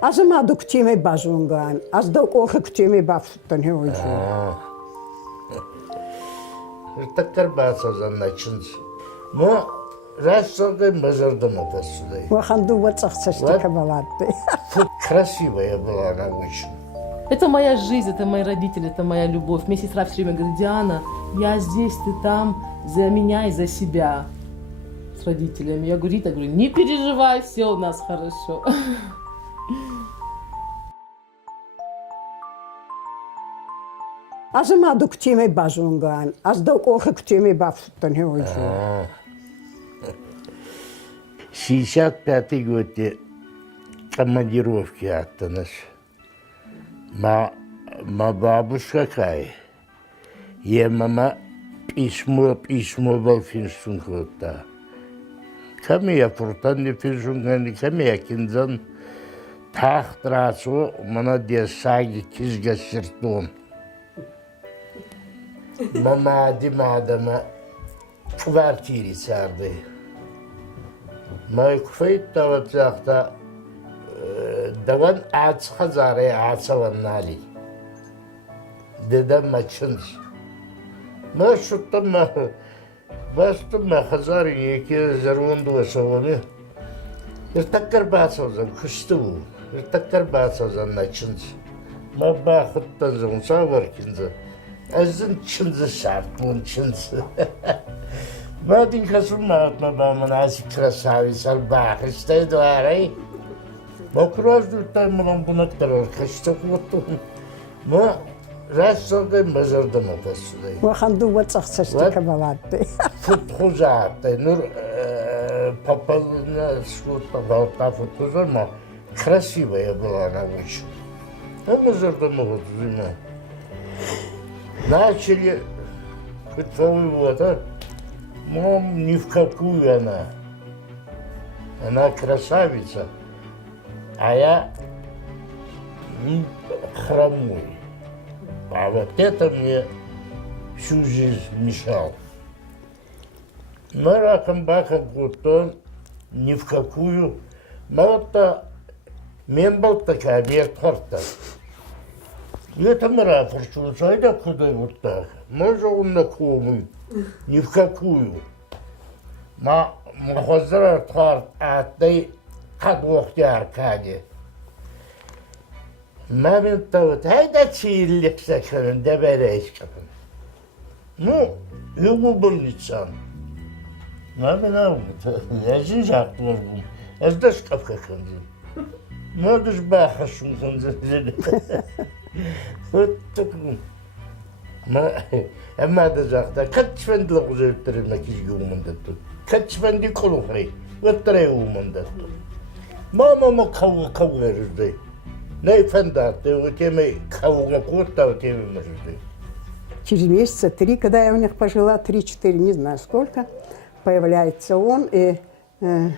Az ma duktime bazungan, az da o duktime baftan hoju. Takar basazan начнут. Но раз сюда мазардом это сюда. Ваханду вот цахцашти балатты. Красивая была она очень. Это моя жизнь, это мои родители, это моя любовь. Мне сестра все время говорит: Диана, я здесь, ты там, за меня и за себя. С родителями. Я говорю: Рита, говорю, не переживай, все у нас хорошо. Az ma duktime bazungan, az da o duktime baftan hoju. 65-й год командировки оттанаш. Ма бабушка кай. Е мама письмо был финшун хотта. Ками я фуртан не финшунган, ками я кинзан тахтрасу мана десаги кизгасиртун. Мама димадама квартири сарды. ما كفيت توجهت دوان عادس خزاري عادس ونالي ددم ما تشنش ما شطم ما بس ما خزاري يكي زرون دو سووني يرتكر باسوزن كشتو يرتكر باسوزن ما تشنش ما باخد تنزون صور كنزه أزن تشنز شرط من تشنز ما دين خسرنا ما مناسك красавица البحر استيدوا علي ما كراش دوتاي منهم بنكتر كشتو قوتو ما راس صدق مزردم أتصلي Ваханду вот цахцашти балатты. فتخوزات نور папална скута балта فتخوزа ما красивая была она очень а мазардом вот зима начали хоть вот а мам, ни в какую она. Она красавица, а я хромой. А вот это мне всю жизнь мешал. Но раком бахом гутон ни в какую. Но мен был такая, мен хорта. И это мара форчуца, это куда вот так. Может он на кому? Ни в какую. ما مخزر طار عطي قد وقت أركاني ما من توت هيدا شيء اللي بسكن ده بلاش كمان مو هو بالنسان ما من أول لازم جاكلهم أزدش كفك خنزر ما دش باخشون خنزر فتكون ما أما ده زاخدا كتش فندلق زوجتر ماكيش يومن دتو كتش فندي كلو فري وتري يومن دتو ما كاو رزدي ناي فندات وتيمي كاو كوتا وتيمي مرزدي. Через месяца 3, когда я у них пожила, 3-4, не знаю сколько, появляется он и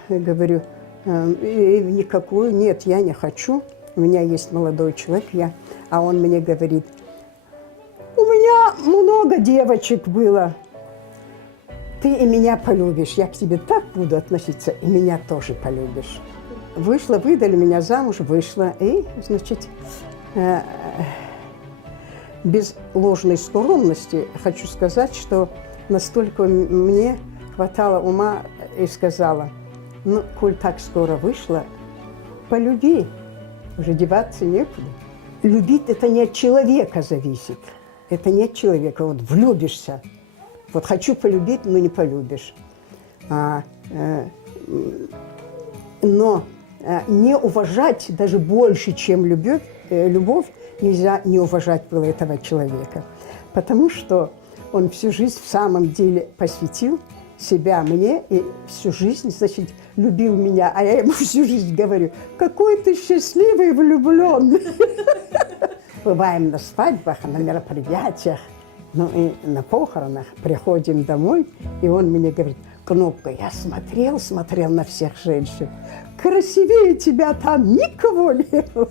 говорю, никакую, нет, я не хочу, у меня есть молодой человек, а он мне говорит, у меня много девочек было. Ты и меня полюбишь. Я к тебе так буду относиться, и меня тоже полюбишь. Вышла, выдали меня замуж, вышла. И, значит, без ложной скромности хочу сказать, что настолько мне хватало ума и сказала, ну, коль так скоро вышла, полюби, уже деваться некуда. Любить это не от человека зависит. Это не от человека. Вот влюбишься. Вот хочу полюбить, но не полюбишь. Но не уважать даже больше, чем любовь, нельзя не уважать было этого человека. Потому что он всю жизнь в самом деле посвятил себя мне и всю жизнь, значит, любил меня. А я ему всю жизнь говорю, какой ты счастливый влюбленный. Бываем на свадьбах, на мероприятиях, ну и на похоронах. Приходим домой, и он мне говорит, Кнопка, я смотрел на всех женщин. Красивее тебя там никого не было.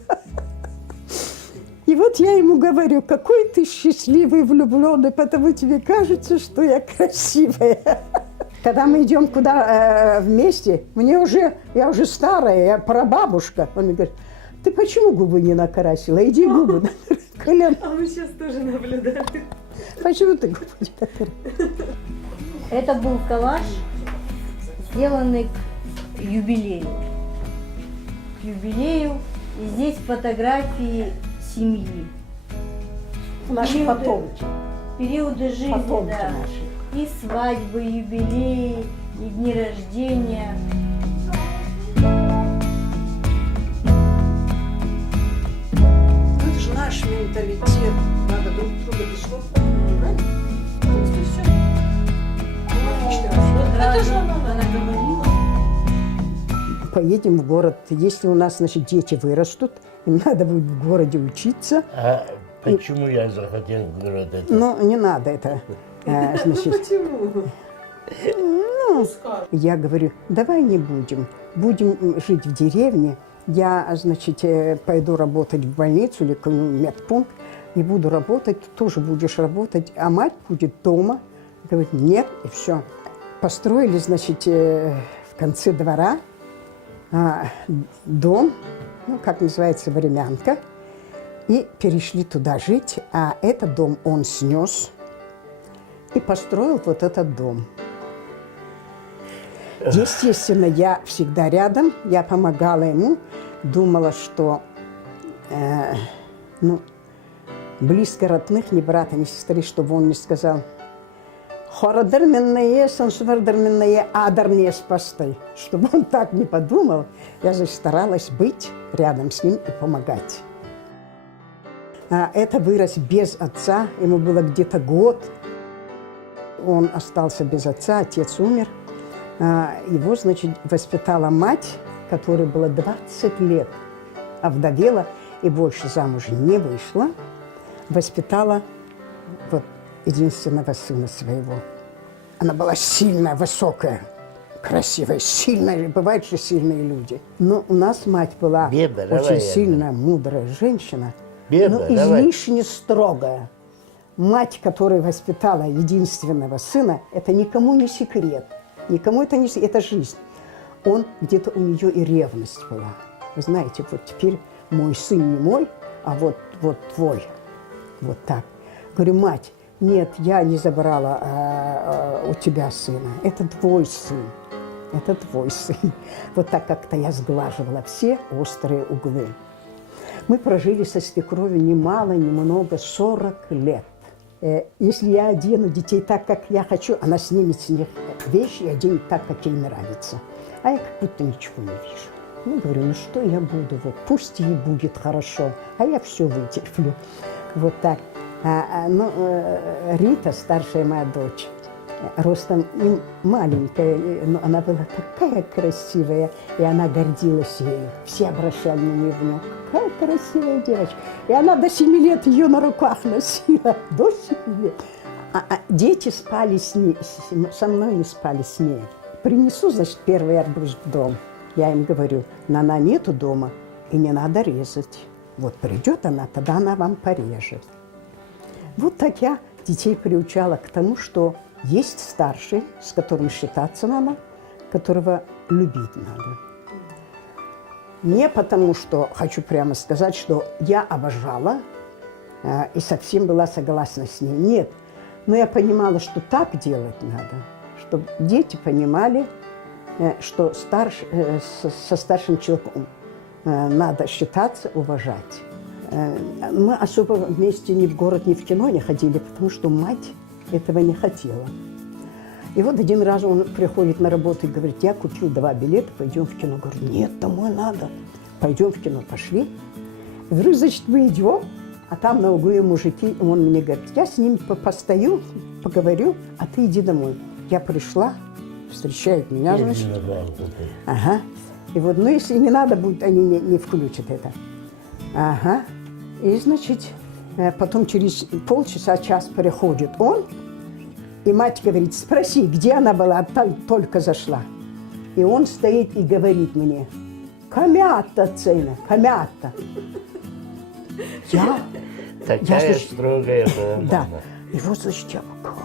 И вот я ему говорю, какой ты счастливый, влюбленный, потому тебе кажется, что я красивая. Когда мы идем куда вместе, я уже старая, я прабабушка. Он мне говорит, Ты почему губы не накрасила? Иди губы накрась. А мы сейчас тоже наблюдаем. Почему ты губы не накрасила? Это был коллаж, сделанный к юбилею. К юбилею. И здесь фотографии семьи. Наши потомки. Периоды жизни, Потомки да. наши. И свадьбы, юбилеи, и дни рождения. Ну, это же наш менталитет. Надо друг друга без слов понимать. Это же она говорила. Поедем в город. Если у нас, значит, дети вырастут, им надо будет в городе учиться. А почему я захотел в город это? Но не надо это. Значит, Почему? я говорю, давай не будем. Будем жить в деревне. Я, значит, пойду работать в больницу или в медпункт. И буду работать, ты тоже будешь работать. А мать будет дома. Говорит, нет, и все. Построили, значит, в конце двора дом, ну, как называется, времянка. И перешли туда жить. А этот дом он снес и построил вот этот дом. Естественно, я всегда рядом, я помогала ему, думала, что близко родных, ни брата, ни сестры, чтобы он не сказал, «Хорадырменное, сансвардырменное, адарнее спастай». Чтобы он так не подумал, я же старалась быть рядом с ним и помогать. Это вырос без отца, ему было где-то год. Он остался без отца, отец умер. Его, значит, воспитала мать, которой было 20 лет, овдовела и больше замуж не вышла. Воспитала вот единственного сына своего. Она была сильная, высокая, красивая, сильная. Бывают же сильные люди. Но у нас мать была очень сильная, мудрая женщина, но излишне строгая. Мать, которая воспитала единственного сына, это никому не секрет. Никому это не секрет, это жизнь. Где-то у нее и ревность была. Вы знаете, вот теперь мой сын не мой, а вот твой. Вот так. Говорю, мать, нет, я не забрала у тебя сына. Это твой сын. Это твой сын. Вот так как-то я сглаживала все острые углы. Мы прожили со свекровью немало, немного, 40 лет. Если я одену детей так, как я хочу, она снимет с них вещи и оденет так, как ей нравится. А я как будто ничего не вижу. Ну, говорю, ну что я буду, вот пусть ей будет хорошо, а я все вытерплю. Вот так. Рита, старшая моя дочь, ростом маленькая, но она была такая красивая, и она гордилась ею. Все обращали внимание в нее. Какая красивая девочка. И она до 7 лет ее на руках носила. До 7 лет. Дети спали с ней, со мной не спали с ней. Принесу, значит, первый арбуз в дом. Я им говорю, она нету дома, и не надо резать. Вот придет она, тогда она вам порежет. Вот так я детей приучала к тому, что есть старший, с которым считаться надо, которого любить надо. Не потому, что, хочу прямо сказать, что я обожала и совсем была согласна с ней. Нет, но я понимала, что так делать надо, чтобы дети понимали, что со старшим человеком надо считаться, уважать. Мы особо вместе ни в город, ни в кино не ходили, потому что мать этого не хотела. И вот один раз он приходит на работу и говорит, я купил 2 билета, пойдем в кино. Говорю, нет, домой надо. Пойдем в кино, пошли. Я говорю, значит, мы идем, а там на углу мужики, и он мне говорит, я с ними постою, поговорю, а ты иди домой. Я пришла, встречают меня, значит. Ага. И вот, ну, если не надо будет, они не включат это. Ага. И, значит, потом через полчаса, час приходит он, и мать говорит, спроси, где она была, там только зашла. И он стоит и говорит мне, камята, цена, камята. Такая строгая была. Да. И вот, значит, я как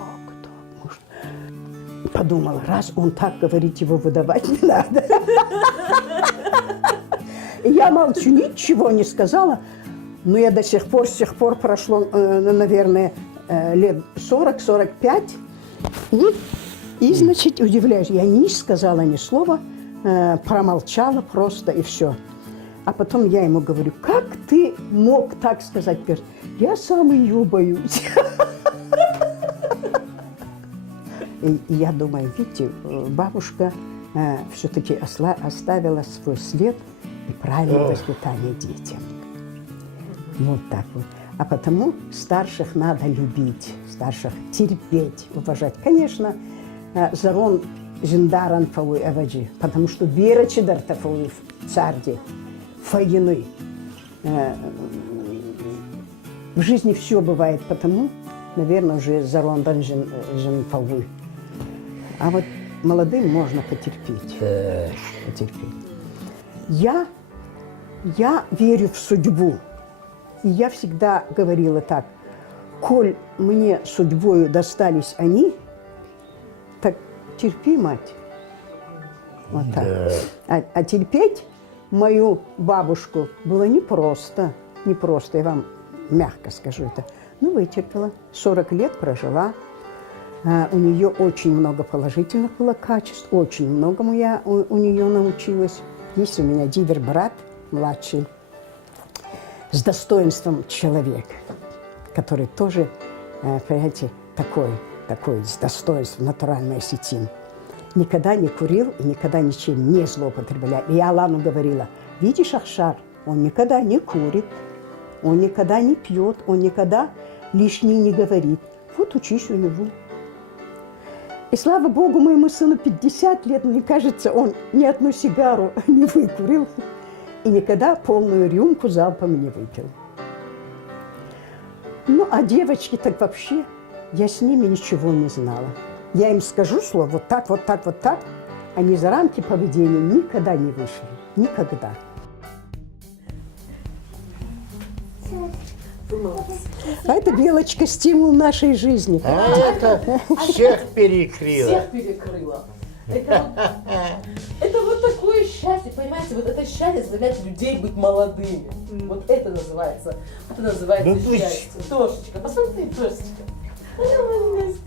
так может? Подумала, раз он так говорит, его выдавать не надо. Я молчу, ничего не сказала. Но я до сих пор, с тех пор прошло, наверное, лет 40-45. И, значит, удивляюсь, я не сказала ни слова, промолчала просто и все. А потом я ему говорю, как ты мог так сказать? Я сам ее боюсь. И я думаю, видите, бабушка все-таки оставила свой след и правильное воспитание детям. Вот так вот. А потому старших надо любить, старших терпеть, уважать. Конечно, зарон жиндаран фауи аваджи, потому что вера чидар тафауи царди, фаины. В жизни все бывает, потому, наверное, уже зарон дан жин фауи. А вот молодым можно потерпеть. Я верю в судьбу. И я всегда говорила так, коль мне судьбою достались они, так терпи, мать. Вот так. А терпеть мою бабушку было непросто. Непросто, я вам мягко скажу это. Ну, вытерпела. 40 лет прожила. У нее очень много положительных было качеств. Очень многому я у нее научилась. Есть у меня дивер-брат младший, с достоинством человек, который тоже, понимаете, такой с достоинством, натуральный осетин. Никогда не курил и никогда ничем не злоупотреблял. И я Алану говорила, видишь, Ахшар, он никогда не курит, он никогда не пьет, он никогда лишнее не говорит. Вот учись у него. И слава Богу, моему сыну 50 лет, мне кажется, он ни одну сигару не выкурил. И никогда полную рюмку залпом не выпил. Ну, а девочки так вообще, я с ними ничего не знала. Я им скажу слово вот так, вот так, вот так. Они за рамки поведения никогда не вышли. Никогда. А это, Белочка, стимул нашей жизни. А это всех перекрыло. Всех перекрыло. Это вот такое счастье, понимаете, вот это счастье заставляет людей быть молодыми. Вот это называется счастье. Тошечка, посмотри, Тошечка.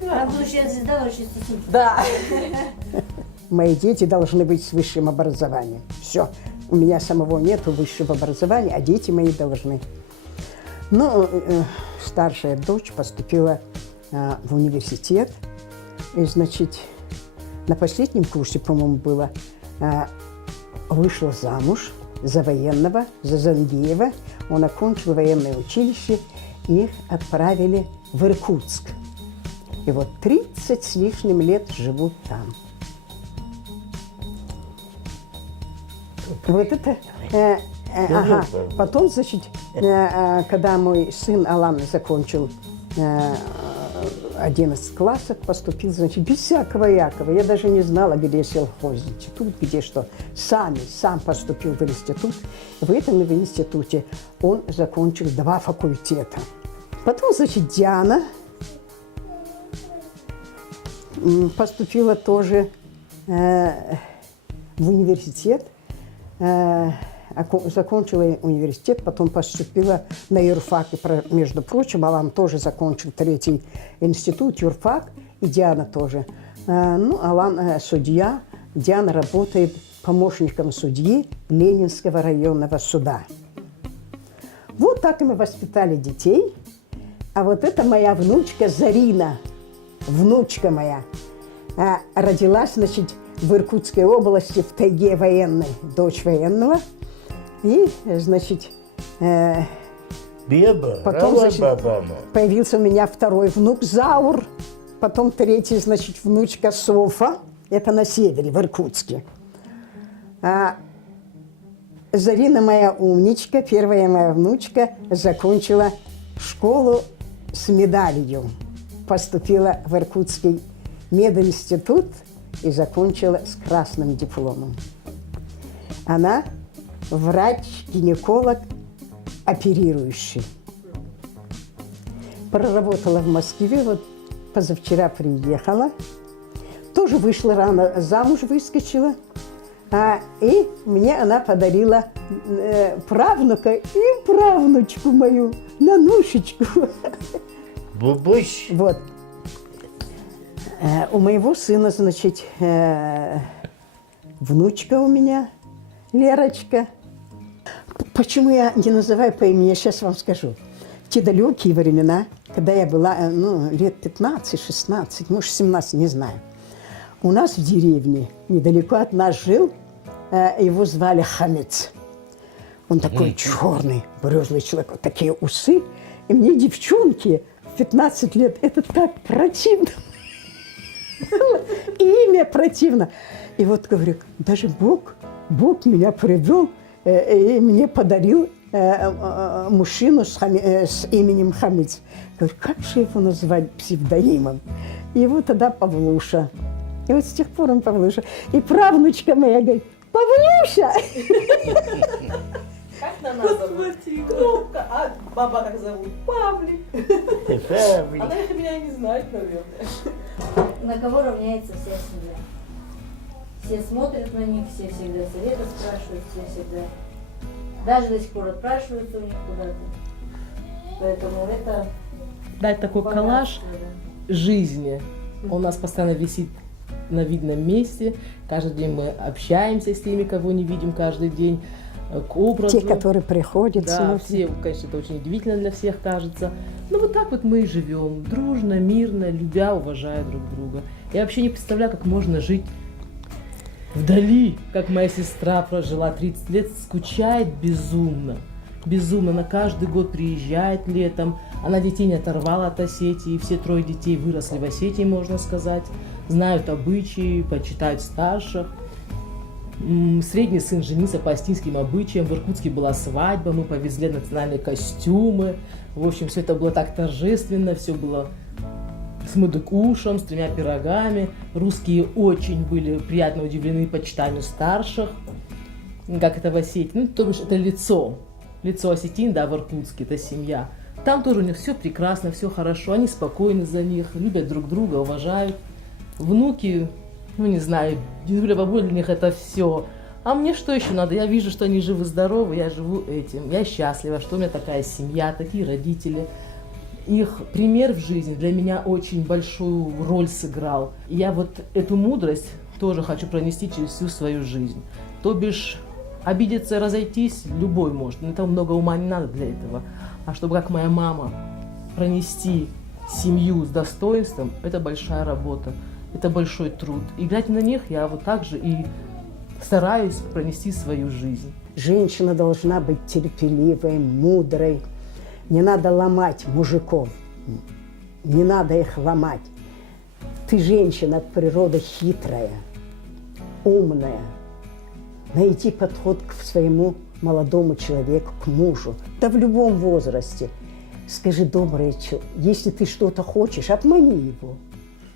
А будущая звезда вообще сосуд. Да. Мои дети должны быть с высшим образованием. Все. У меня самого нету высшего образования, а дети мои должны. Но старшая дочь поступила в университет. И, значит, на последнем курсе, по-моему, было, вышла замуж за военного, за Зангиева. Он окончил военное училище, и их отправили в Иркутск. И вот 30 с лишним лет живут там. Вот это... ага. Потом, значит, когда мой сын Алан закончил 11 классов, поступил, значит, без всякого Якова. Я даже не знала, где сельхозинститут, где что. Сам поступил в институт. В этом в институте он закончил 2 факультета. Потом, значит, Диана поступила тоже в университет. Закончила университет, потом поступила на юрфак. И, между прочим, Алан тоже закончил 3-й институт, юрфак, и Диана тоже. Ну, Алан судья, Диана работает помощником судьи Ленинского районного суда. Вот так мы воспитали детей. А вот это моя внучка Зарина, внучка моя, родилась, значит, в Иркутской области, в тайге военной, дочь военного. И, значит, потом, значит, появился у меня 2-й внук Заур, потом 3-й, значит, внучка Софа, это на севере, в Иркутске. Зарина моя умничка, первая моя внучка, закончила школу с медалью, поступила в Иркутский мединститут и закончила с красным дипломом. Она врач-гинеколог, оперирующий. Проработала в Москве, вот позавчера приехала. Тоже вышла рано, замуж выскочила. И мне она подарила правнука и правнучку мою, Нанушечку. Бубусь. Вот. У моего сына, значит, внучка у меня, Лерочка. Почему я не называю по имени, я сейчас вам скажу. В те далекие времена, когда я была, лет 15-16, может, 17, не знаю, у нас в деревне, недалеко от нас жил, его звали Хамец. Он такой черный, брюзлый человек, вот такие усы. И мне, девчонки, в 15 лет, это так противно. Имя противно. И вот, говорю, даже Бог меня привел и мне подарил мужчину с именем Хамец. Говорю, как же его назвать псевдонимом? И его тогда Павлуша. И вот с тех пор он Павлуша. И правнучка моя говорит, Павлуша! Как на нас зовут? Кнопка. А баба как зовут? Павлик. Она их меня не знает, наверное. На кого равняется вся семья? Все смотрят на них, все всегда совета спрашивают, все всегда. Даже до сих пор отпрашиваются у них куда-то. Поэтому это... Дать такой коллаж жизни. Он у нас постоянно висит на видном месте. Каждый день мы общаемся с теми, кого не видим каждый день. К образу. Те, которые приходят. Да, все, конечно, это очень удивительно для всех кажется. Но вот так вот мы и живем. Дружно, мирно, любя, уважая друг друга. Я вообще не представляю, как можно жить вдали, как моя сестра прожила 30 лет, скучает безумно. Безумно. Она каждый год приезжает летом. Она детей не оторвала от Осетии. Все 3 детей выросли в Осетии, можно сказать. Знают обычаи, почитают старших. Средний сын женился по осетинским обычаям. В Иркутске была свадьба, мы повезли национальные костюмы. В общем, все это было так торжественно, все было с мудыкушем, с 3 пирогами. Русские очень были приятно удивлены почитанию старших, как это в Осетии. Ну, то бишь, это лицо осетин, да, в Иркутске, это семья. Там тоже у них все прекрасно, все хорошо, они спокойны за них, любят друг друга, уважают. Внуки, не знаю, дедуля, бабуля для них это все. А мне что еще надо? Я вижу, что они живы-здоровы, я живу этим. Я счастлива, что у меня такая семья, такие родители. Их пример в жизни для меня очень большую роль сыграл. И я вот эту мудрость тоже хочу пронести через всю свою жизнь. То бишь, обидеться и разойтись любой может, но этого много ума не надо для этого. А чтобы, как моя мама, пронести семью с достоинством, это большая работа, это большой труд. И глядя на них, я вот так же и стараюсь пронести свою жизнь. Женщина должна быть терпеливой, мудрой. Не надо ломать мужиков, не надо их ломать. Ты женщина от природы хитрая, умная. Найди подход к своему молодому человеку, к мужу. Да в любом возрасте. Скажи, добрый человек, если ты что-то хочешь, обмани его.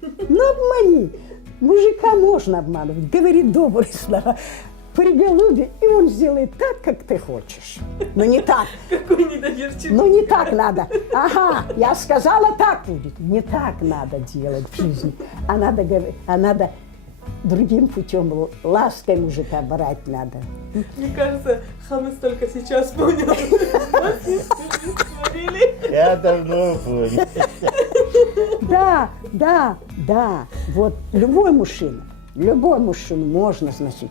Ну, обмани. Мужика можно обманывать. Говори добрые слова. Приголуби, и он сделает так, как ты хочешь. Но не так. Какой недоверчивый. Ну, не так надо. Ага, я сказала, так будет. Не так надо делать в жизни. А надо другим путем, лаской мужика брать надо. Мне кажется, Хамец только сейчас понял. Я давно понял. Да. Вот любой мужчина можно, значит,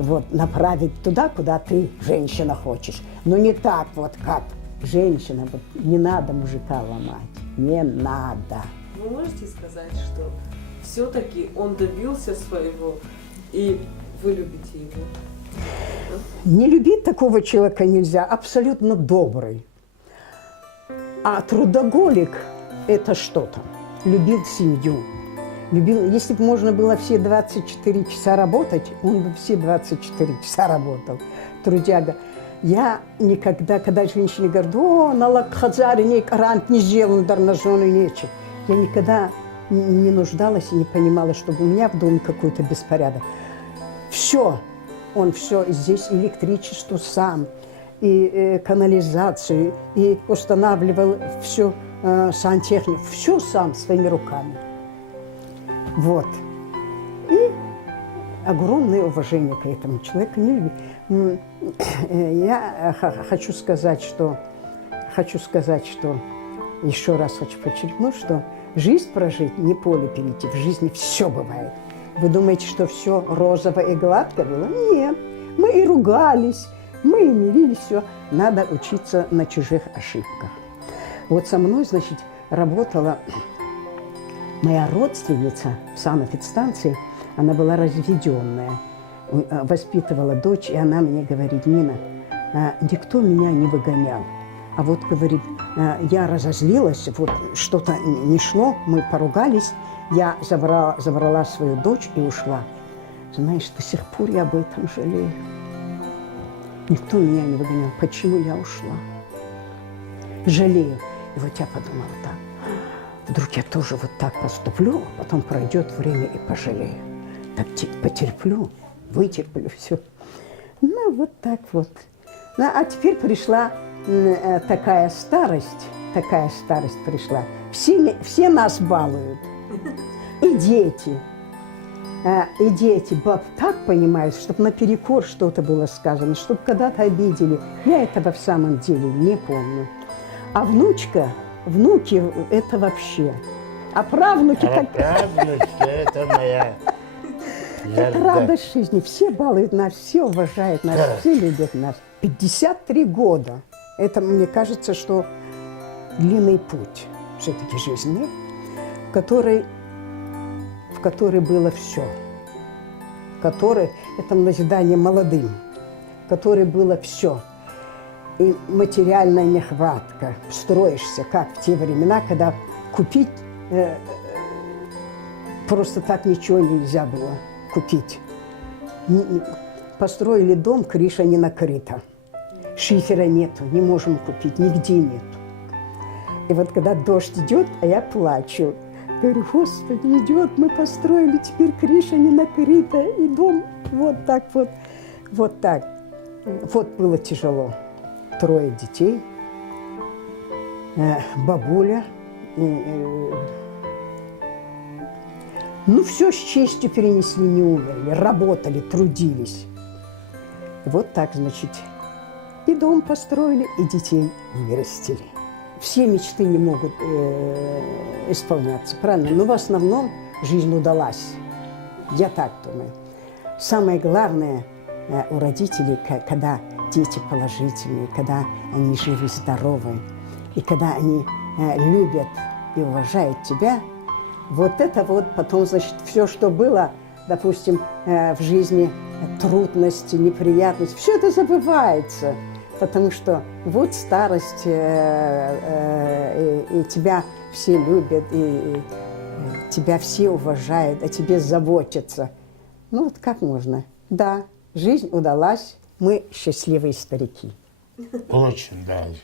вот направить туда, куда ты, женщина, хочешь. Но не так вот, как женщина. Вот, не надо мужика ломать. Не надо. Вы можете сказать, что все-таки он добился своего, и вы любите его? Не любить такого человека нельзя, абсолютно добрый. А трудоголик – это что там? Любил семью. Если бы можно было все 24 часа работать, он бы все 24 часа работал. Трудяга. Я никогда, когда женщины говорят, о, на лакхазаре не карант не сделан, дар на жену нечего. Я никогда не нуждалась и не понимала, чтобы у меня в доме какой-то беспорядок. Все, он все, здесь электричество сам, и канализацию, и устанавливал все, сантехнику, все сам своими руками. Вот. И огромное уважение к этому человеку. Я хочу сказать, что еще раз хочу подчеркнуть, что жизнь прожить, не поле перейти, в жизни все бывает. Вы думаете, что все розово и гладко было? Нет. Мы и ругались, мы и мирились, все. Надо учиться на чужих ошибках. Вот со мной, значит, работала моя родственница в санэпидстанции. Она была разведенная, воспитывала дочь, и она мне говорит: Нина, никто меня не выгонял. А вот, говорит, я разозлилась, вот что-то не шло, мы поругались, я забрала свою дочь и ушла. Знаешь, до сих пор я об этом жалею. Никто меня не выгонял. Почему я ушла? Жалею. И вот я подумала так. Вдруг я тоже вот так поступлю, а потом пройдет время и пожалею. Так потерплю, вытерплю все. Ну, вот так вот. Ну, а теперь пришла такая старость пришла. Все нас балуют. И дети. Так понимают, чтобы наперекор что-то было сказано, чтобы когда-то обидели. Я этого в самом деле не помню. А внуки это вообще. А правнуки так... Правнучка, это моя. Это радость жизни. Все балуют нас, все уважают нас, все любят нас. 53 года. Это, мне кажется, что длинный путь все-таки жизни, в которой было все. Это назидание молодым, в которой было все. И материальная нехватка. Строишься, как в те времена, когда купить просто так ничего нельзя было купить. Построили дом, крыша не накрыта. Шифера нету, не можем купить, нигде нет. И вот когда дождь идет, а я плачу. Говорю: Господи, идет, мы построили, теперь крыша не накрыта, и дом вот так вот, вот так. Вот было тяжело. 3 детей, бабуля. Ну, все с честью перенесли, не умерли, работали, трудились. Вот так, значит, и дом построили, и детей вырастили. Все мечты не могут исполняться, правильно? Но в основном жизнь удалась. Я так думаю. Самое главное у родителей, когда дети положительные, когда они живы, здоровы, и когда они любят и уважают тебя, вот это вот потом, значит, все, что было, допустим, в жизни, трудности, неприятности, все это забывается. Потому что вот старость, и тебя все любят, и тебя все уважают, о тебе заботятся. Ну вот как можно? Да, жизнь удалась, мы счастливые старики. Очень даже.